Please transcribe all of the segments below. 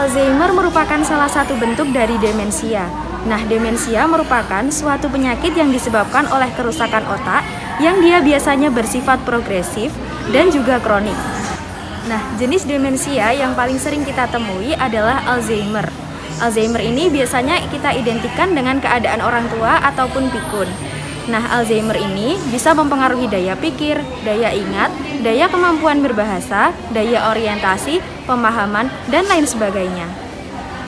Alzheimer merupakan salah satu bentuk dari demensia. Nah, demensia merupakan suatu penyakit yang disebabkan oleh kerusakan otak yang dia biasanya bersifat progresif dan juga kronik. Nah, jenis demensia yang paling sering kita temui adalah Alzheimer. Alzheimer ini biasanya kita identikan dengan keadaan orang tua ataupun pikun. Nah, Alzheimer ini bisa mempengaruhi daya pikir, daya ingat, daya kemampuan berbahasa, daya orientasi, pemahaman, dan lain sebagainya.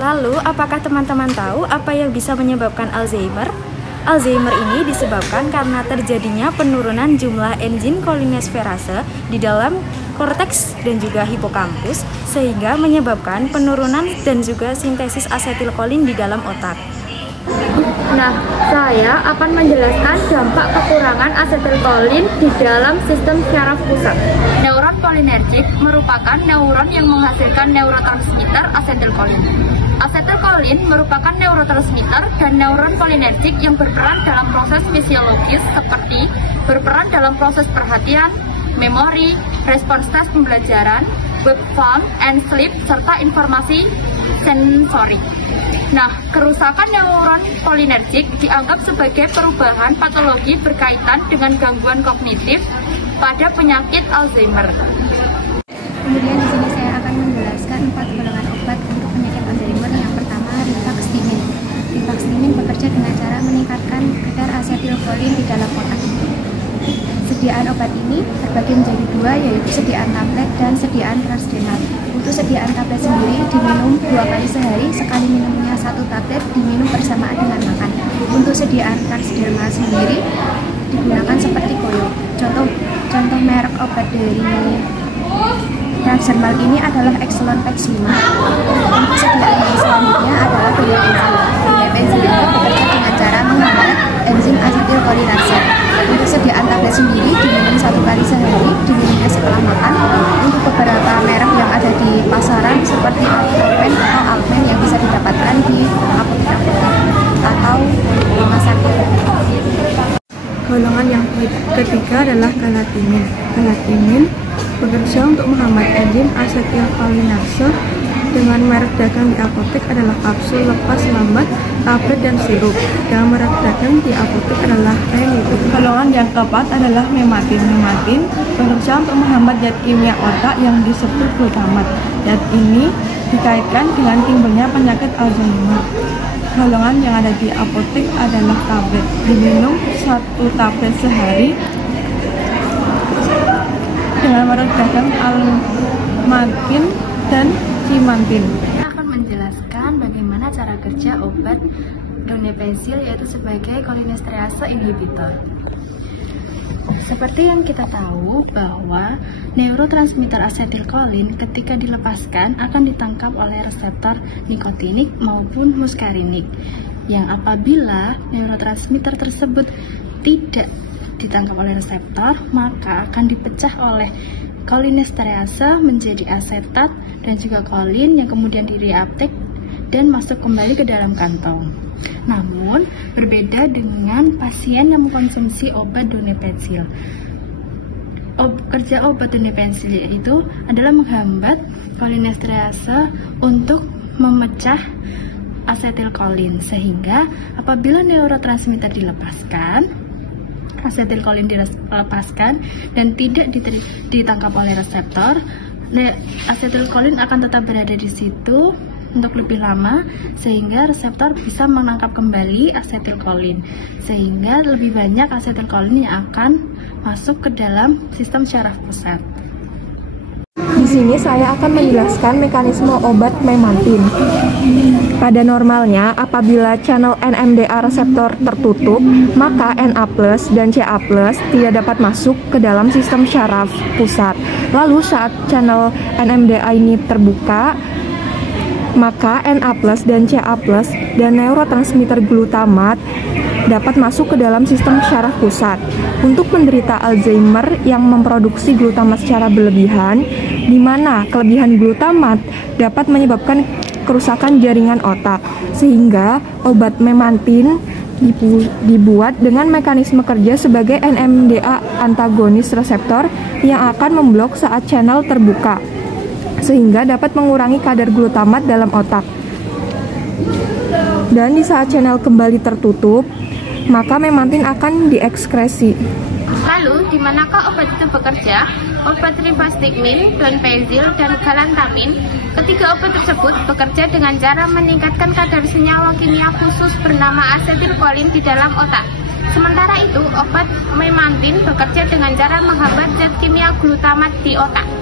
Lalu, apakah teman-teman tahu apa yang bisa menyebabkan Alzheimer? Alzheimer ini disebabkan karena terjadinya penurunan jumlah enzim kolinesterase di dalam korteks dan juga hipokampus, sehingga menyebabkan penurunan dan juga sintesis asetilkolin di dalam otak. Nah, saya akan menjelaskan dampak kekurangan asetilkolin di dalam sistem syaraf pusat. Neuron kolinergik merupakan neuron yang menghasilkan neurotransmitter asetilkolin. Asetilkolin merupakan neurotransmitter dan neuron kolinergik yang berperan dalam proses fisiologis seperti berperan dalam proses perhatian, memori, respons tes pembelajaran, wake up and sleep, serta informasi sensorik. Nah, kerusakan neuron kolinergik dianggap sebagai perubahan patologi berkaitan dengan gangguan kognitif pada penyakit Alzheimer. Kemudian di sini saya akan menjelaskan 4 golongan obat untuk penyakit Alzheimer. Yang pertama, rifaximin. Rifaximin bekerja dengan cara meningkatkan kadar asetilkolin di dalam otak. Sediaan obat ini terbagi menjadi 2, yaitu sediaan tablet dan sediaan transdermal. Untuk sediaan tablet sendiri diminum 2 kali sehari, sekali minumnya 1 tablet diminum bersamaan dengan makan. Untuk sediaan transdermal sendiri digunakan seperti koyo. Contoh merek obat dari transdermal ini adalah Exelon Pax 5. Untuk sediaan yang selanjutnya adalah donepezil. Donepezil bekerja dengan cara menghambat enzim asetilkolinase. Untuk sediaan tablet sendiri diminum 1 kali sehari, diminumnya setelah makan. Untuk beberapa merek yang ada di pasaran seperti Alpen atau Alpen yang bisa didapatkan di apotek atau rumah sakit. Golongan yang ketiga adalah galatimin. Galatimin bekerja untuk menghambat enzim asetilkolinase. Dengan merek dagang di apotek adalah kapsul, lepas, lambat, tablet, dan sirup. Yang merek dagang di apotek adalah Renitum. Golongan yang keempat adalah mematin. Mematin bekerja untuk menghambat zat kimia otak yang disebut glutamat. Zat ini dikaitkan dengan timbulnya penyakit Alzheimer. Golongan yang ada di apotek adalah tablet. Diminum 1 tablet sehari dengan merek dagang Almatin dan Cimantin. Saya akan menjelaskan bagaimana cara kerja obat donepezil, yaitu sebagai kolinesterase inhibitor. Seperti yang kita tahu bahwa neurotransmitter asetilkolin ketika dilepaskan akan ditangkap oleh reseptor nikotinik maupun muskarinik, yang apabila neurotransmitter tersebut tidak ditangkap oleh reseptor, maka akan dipecah oleh kolinesterase menjadi asetat dan juga kolin yang kemudian direuptake dan masuk kembali ke dalam kantong. Namun, berbeda dengan pasien yang mengkonsumsi obat donepezil. Kerja obat donepezil itu adalah menghambat kolinesterase untuk memecah asetilkolin, sehingga apabila neurotransmitter dilepaskan, asetilkolin dilepaskan dan tidak ditangkap oleh reseptor, asetilkolin akan tetap berada di situ untuk lebih lama, sehingga reseptor bisa menangkap kembali asetilkolin, sehingga lebih banyak asetilkolin yang akan masuk ke dalam sistem syaraf pusat. Di sini saya akan menjelaskan mekanisme obat mematin. Pada normalnya, apabila channel NMDA reseptor tertutup, maka Na+ dan Ca+ tidak dapat masuk ke dalam sistem syaraf pusat. Lalu saat channel NMDA ini terbuka, maka Na+ dan Ca+ dan neurotransmitter glutamat dapat masuk ke dalam sistem syaraf pusat. Untuk penderita Alzheimer yang memproduksi glutamat secara berlebihan, di mana kelebihan glutamat dapat menyebabkan kerusakan jaringan otak, sehingga obat mematin dibuat dengan mekanisme kerja sebagai NMDA antagonis reseptor yang akan memblok saat channel terbuka. sehingga dapat mengurangi kadar glutamat dalam otak. Dan di saat channel kembali tertutup, maka memantin akan diekskresi. Lalu, di manakah obat itu bekerja? Obat rivastigmin, donepezil, dan galantamin. Ketiga obat tersebut bekerja dengan cara meningkatkan kadar senyawa kimia khusus bernama asetilkolin di dalam otak. Sementara itu, obat memantin bekerja dengan cara menghambat zat kimia glutamat di otak.